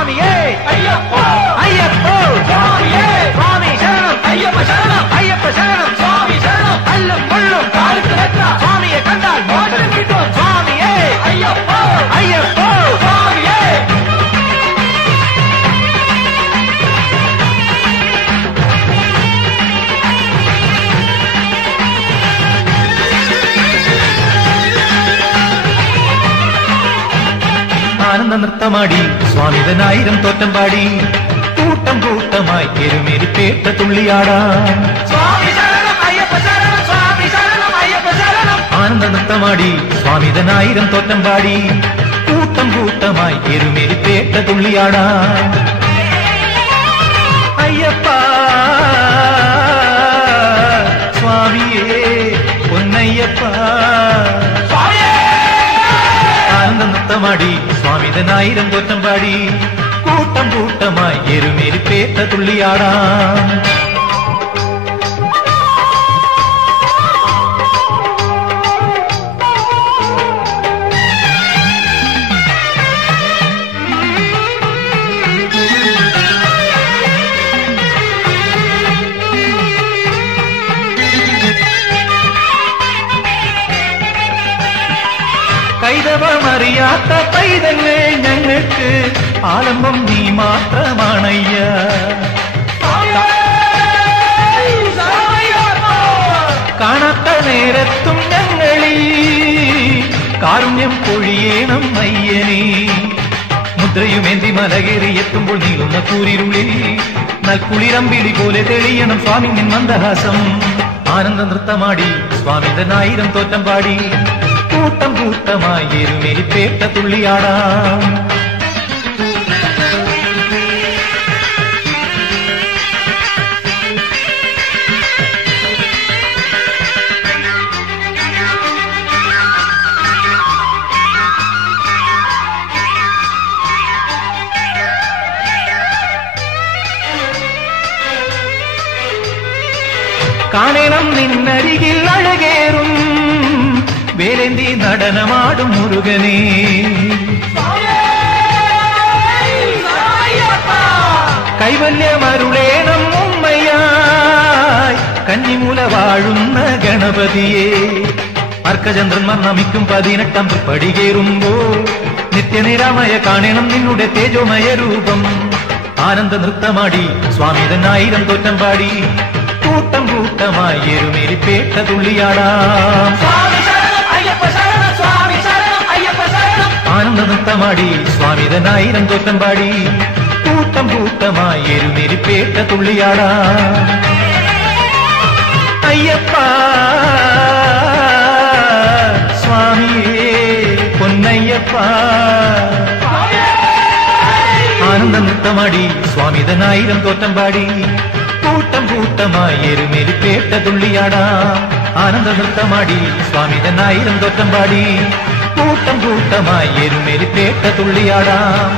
சுவாமியே ஐயப்போ ஐயப்போ சுவாமியே சுவாமி சரணம் ஐயப்ப சரணம் ஐயப்ப சரணம் சுவாமி சரணம் அல்லும் முள்ளும் காலுக்கு வெற்றா சுவாமியை கண்டால் மோட்சம் கிட்டும் சுவாமியே ஐயப்போ ஐயப்போ சுவாமியே ആനന്ദ നൃത്തമാടി സ്വാമിതനായിരം തോറ്റം പാടി കൂട്ടം കൂട്ടമായി എരുമേലി പേട്ട തുള്ളിയാടാം ആനന്ദ നൃത്തമാടി സ്വാമിതനായിരം തോറ്റം പാടി കൂട്ടം കൂട്ടമായി എരുമേലി പേട്ട തുള്ളിയാടാം അയ്യപ്പ സ്വാമിയേ പൊന്നയ്യപ്പ ആനന്ദ നൃത്തമാടി സ്വാമിതനായിരം തോറ്റം പാടി കൂട്ടം കൂട്ടമായി എരുമേലി പേട്ട തുള്ളിയാടാം കൈതവമറിയാത്ത പൈതങ്ങൾ ഞങ്ങൾക്ക് ആലംബം നീ മാത്രമാണയ്യ കാണാത്ത നേരത്തും ഞങ്ങളിൽ കാരുണ്യം പൊഴിയേണം അയ്യനേ മുദ്രയുമേന്തി മലകേറിയെത്തുമ്പോൾ നീളുന്ന കൂരിരുളിൽ നൽകുളിരമ്പിളി പോലെ തെളിയണം സ്വാമി നിൻ മന്ദഹാസം ആനന്ദ നൃത്തമാടി സ്വാമിതനായിരം തോറ്റം പാടി കൂട്ടം കൂട്ടമായി എരുമേലി പേട്ട തുള്ളിയാടാം കാണണം നിന്നരികിൽ അഴകേറും വേലേന്തി നടനമാടും മുരുകനേ കൈവല്യമരുളേണം ഉമ്മയായി കന്നിമൂല വാഴുന്ന ഗണപതിയെ അർക്കചന്ദ്രന്മാർ നമിക്കും 18-ാം പടി കയറുമ്പോൾ നിത്യനിരാമയ കാണണം നിന്നുടെ തേജോമയ രൂപം ആനന്ദ നൃത്തമാടി സ്വാമിതനായിരം തോറ്റം പാടി കൂട്ടം കൂട്ടമായി എരുമേലി പേട്ട തുള്ളിയാടാം ആനന്ദ നൃത്തമാടി സ്വാമിതനായിരം തോറ്റം പാടി കൂട്ടം കൂട്ടമായി എരുമേലി പേട്ട തുള്ളിയാടാം അയ്യപ്പ സ്വാമിയേ പൊന്നയ്യപ്പ ആനന്ദ നൃത്തമാടി സ്വാമിതനായിരം തോറ്റം പാടി കൂട്ടം കൂട്ടമായി എരുമേലി പേട്ട തുള്ളിയാടാം ആനന്ദ നൃത്തമാടി സ്വാമിതനായിരം തോറ്റം പാടി കൂട്ടം കൂട്ടമായി എരുമേലി പേട്ട തുള്ളിയാടാം